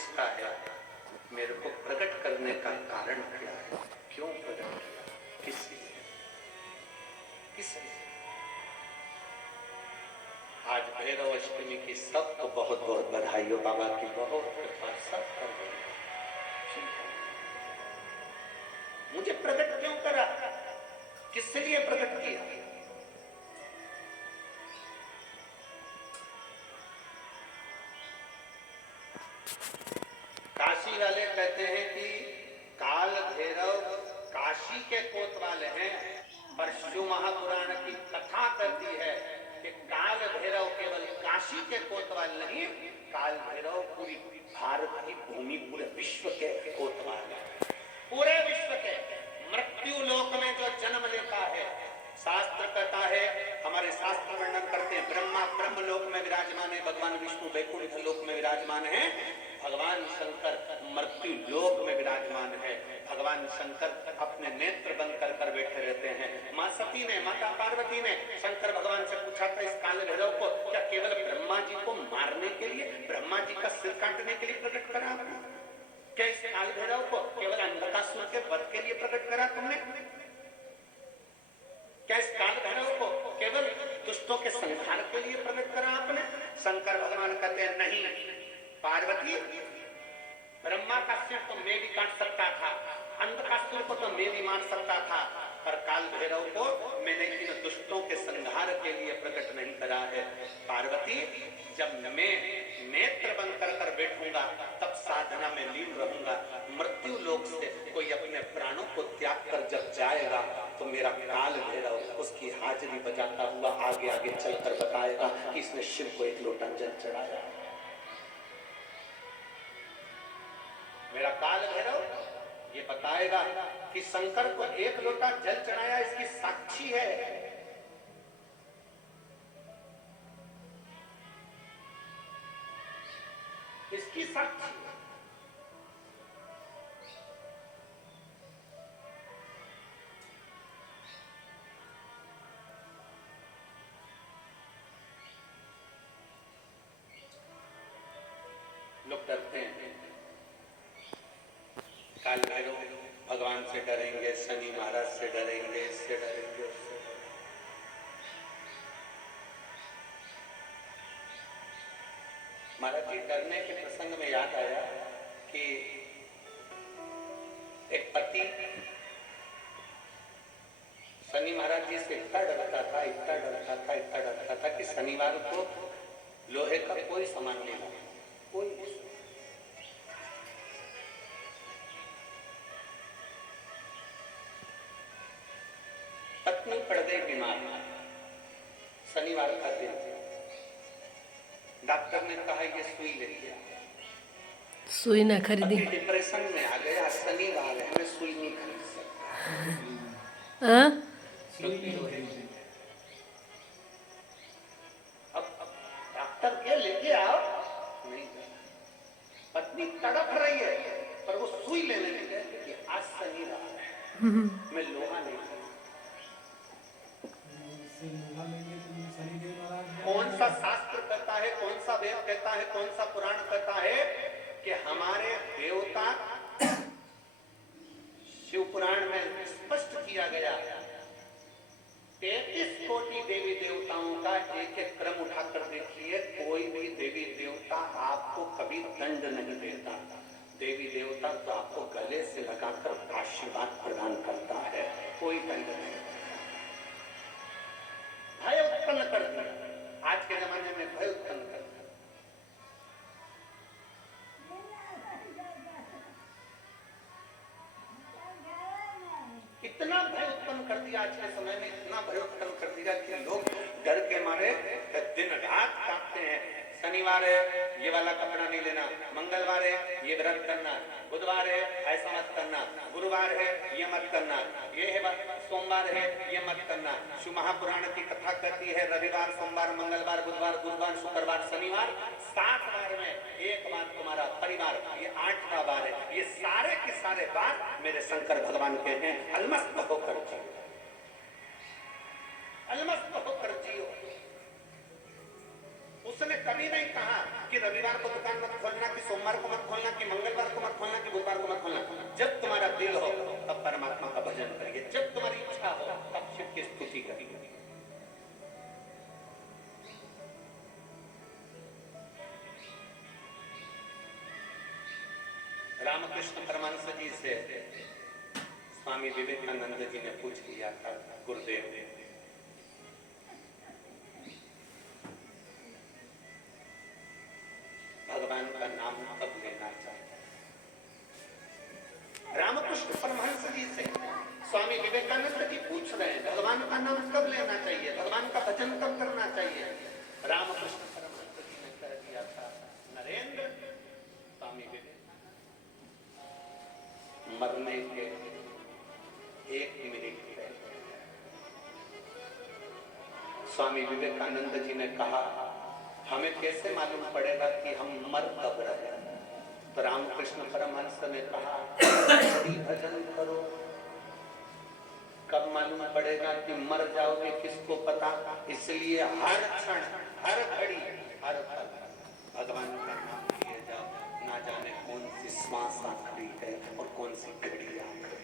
पूछता है मेरे को प्रकट करने का कारण क्या है, क्यों प्रकट किया, किस लिए? आज भैरव अष्टमी की सबको बहुत बहुत बधाई हो, बाबा की बहुत कृपा सब कर रही है। मुझे प्रकट क्यों करा, किस लिए प्रकट किया? काशी वाले कहते हैं कि काल भैरव काशी के कोतवाल हैं, पर शिव महापुराण की कथा कहती है कि काल भैरव केवल काशी के कोतवाल नहीं, काल भैरव पूरी भारत की भूमि, पूरे विश्व के कोतवाल है, पूरे विश्व के। मृत्यु लोक में जो जन्म लेता है, शास्त्र कहता है, हमारे शास्त्र वर्णन करते हैं, ब्रह्मा ब्रह्म लोक में विराजमान है, भगवान विष्णु वैकुंठ लोक में विराजमान है, भगवान शंकर मृत्यु लोक में विराजमान है। भगवान शंकर अपने नेत्र बंद कर कर बैठे रहते हैं। माँ सती ने, माता पार्वती ने शंकर भगवान से पूछा था इस काल भैरव को क्या केवल ब्रह्मा जी को मारने के लिए, ब्रह्मा जी का सिर काटने के लिए प्रकट करा? क्या इस काल भैरव को केवल अंधकासुर के वध के लिए प्रकट करा तुमने? क्या इस काल भैरव को केवल दुष्टों के संहार के लिए प्रकट करा आपने? शंकर भगवान कहते हैं नहीं पार्वती, ब्रह्मा का सिर तो मैं भी काट सकता था, अंधकासुर को तो मैं भी मार सकता था, पर काल भैरव को मैंने इन दुष्टों के संहार के लिए प्रकट नहीं करा है। पार्वती, जब मैं नेत्र बंद कर कर बैठूंगा तब साधना में लीन रहूंगा। मृत्यु लोक से कोई अपने प्राणों को त्याग कर जब जाएगा तो मेरा काल भैरव उसकी हाजिरी बजाता हुआ आगे आगे चलकर बताएगा कि इसने शिव को एक लोटा जल चढ़ाया। मेरा काल भैरव ये बताएगा कि शंकर को एक लोटा जल चढ़ाया, इसकी साक्षी है। इसकी साक्षी लोग डरते हैं, काल भैरव भगवान से डरेंगे, शनि महाराज से डरेंगे, इससे डरेंगे, उससे डरेंगे। महाराज जी डरने के प्रसंग में याद आया कि एक पति शनि महाराज जी से इतना डरता था, इतना डरता था, इतना डरता था कि शनिवार को लोहे का कोई सामान नहीं लाया, कोई नहीं। पत्नी पड़ गई बीमार, शनिवार का दिन, डॉक्टर ने कहा ये सुई ले लिया, सुई ना खरीदी, डिप्रेशन में आ गया, शनिवार है मैं सुई नहीं खरीद सकता। अब डॉक्टर के लेके आओ, नहीं, पत्नी तड़प रही है पर वो सुई लेने नहीं गए क्योंकि आज शनिवार है, मैं लोहा नहीं खरीद। कौन सा शास्त्र कहता है, कौन सा वेद कहता है, कौन सा पुराण कहता है कि हमारे देवता, शिव पुराण में स्पष्ट किया गया 33 कोटि देवी देवताओं का एक एक क्रम उठाकर देखिए, कोई भी देवी देवता आपको कभी दंड नहीं देता। देवी देवता तो आपको गले से लगाकर आशीर्वाद प्रदान करता है, कोई दंड नहीं, भय उत्पन्न करता है। आज के जमाने में भय उत्पन्न करता है, इतना भय उत्पन्न कर दिया आज के समय में, इतना भय उत्पन्न कर दिया कि लोग डर के मारे दिन रात कांपते हैं। शनिवार है ये वाला कपड़ा नहीं लेना, मंगलवार है ये व्रत करना, बुधवार है ऐसा मत करना, गुरुवार है ये मत करना, ये है सोमवार है ये मत करना। शिव महापुराण की कथा कहती है रविवार, सोमवार, मंगलवार, बुधवार, गुरुवार, शुक्रवार, शनिवार, 7 बार में एक बार तुम्हारा परिवार, ये 8वां बार है। ये सारे के सारे बार मेरे शंकर भगवान के हैं, अलमस्त होकर जियो, अलमस्त होकर जियो। उसने कभी नहीं कहा कि रविवार को दुकान मत खोलना, कि सोमवार को मत खोलना, कि मंगलवार को मत खोलना, कि बुधवार को मत खोलना। जब तुम्हारा दिल हो तब परमात्मा का भजन करिए, जब तुम्हारी इच्छा हो तब शिव की स्तुति करिए। रामकृष्ण परमहंस जी से स्वामी विवेकानंद जी ने पूछ लिया था, गुरुदेव भगवान का नाम कब लेना चाहिए? रामकृष्ण परमहंस जी से स्वामी विवेकानंद जी पूछ रहे हैं, भगवान का नाम कब लेना चाहिए, भगवान का भजन कब करना चाहिए? रामकृष्ण परमहंस जी ने कह दिया था, नरेंद्र, स्वामी विवेकानंद मरने के 1 मिनट पहले स्वामी विवेकानंद जी ने कहा, हमें कैसे मालूम पड़ेगा कि हम मर कब रहे? तो रामकृष्ण परमहंस ने कहा, भजन करो, कब मालूम पड़ेगा कि मर जाओगे किसको पता? इसलिए हर क्षण, हर घड़ी, हर पल भगवान का नाम लिए जाओ। ना जाने कौन सी श्वास आखिरी है और कौन सी घड़ी आखिरी है।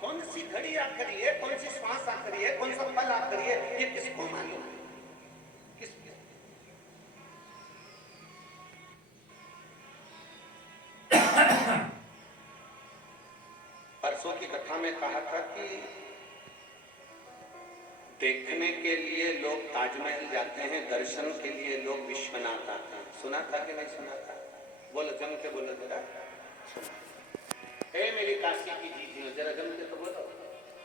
कौन सी घड़ी आखिरी है, कौन सी श्वास आखिरी है, कौन सा पल आखिरी है, ये किसको मालूम है? परसों की कथा में कहा था कि देखने के लिए लोग ताजमहल जाते हैं, दर्शन के लिए लोग विश्वनाथ आते हैं। सुना था कि नहीं सुना था? बोलो, जम के बोलो जरा। ए मेरी काशी की जीजियों, जरा जम के तो बोलो।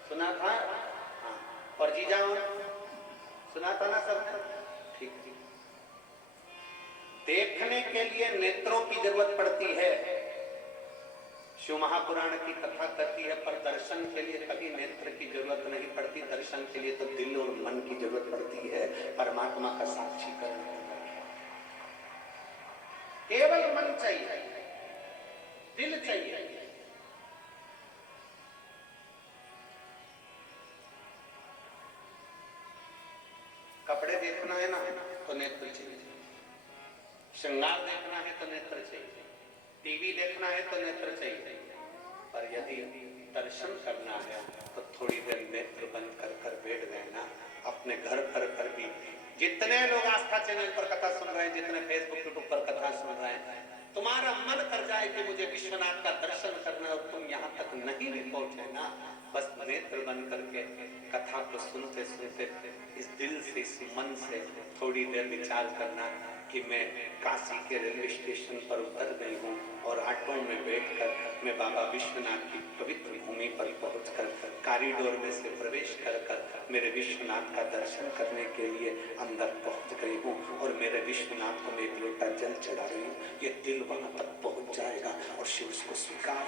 सुना था? हाँ। और जीजाओं, सुना था ना सबने? ठीक ठीक। देखने के लिए नेत्रों की जरूरत पड़ती है, शिव महापुराण की कथा कहती है, पर दर्शन के लिए कभी नेत्र की जरूरत नहीं पड़ती। दर्शन के लिए तो दिल और मन की जरूरत पड़ती है, परमात्मा का साक्षीकरण। केवल मन चाहिए, दिल चाहिए। कपड़े देखना है ना तो नेत्र चाहिए, श्रृंगार देखना है तो नेत्र चाहिए, टीवी देखना है तो नेत्र चाहिए, पर यदि दर्शन करना है तो थोड़ी देर नेत्र बंद कर बैठ गए ना, अपने घर पर भी। जितने लोग आस्था चैनल पर कथा सुन रहे हैं, जितने फेसबुक यूट्यूब पर कथा सुन रहे हैं, तुम्हारा मन कर जाए कि मुझे विश्वनाथ का दर्शन करना, और तुम यहाँ तक नहीं भी पहुंचे ना, बस नेत्र बंद करके कथा को सुनते सुनते इस दिल से, इस मन से थोड़ी देर विचार करना कि मैं काशी के रेलवे स्टेशन पर उतर गई हूँ और ऑटो में बैठकर मैं बाबा विश्वनाथ की पवित्र भूमि पर पहुंचकर कॉरिडोर में से प्रवेश कर मेरे विश्वनाथ का दर्शन करने के लिए अंदर पहुंच गई हूँ, और मेरे विश्वनाथ को मैं एक लोटा जल चढ़ा रही हूँ। ये दिल वहां तक पहुंच जाएगा और शिव उसको स्वीकार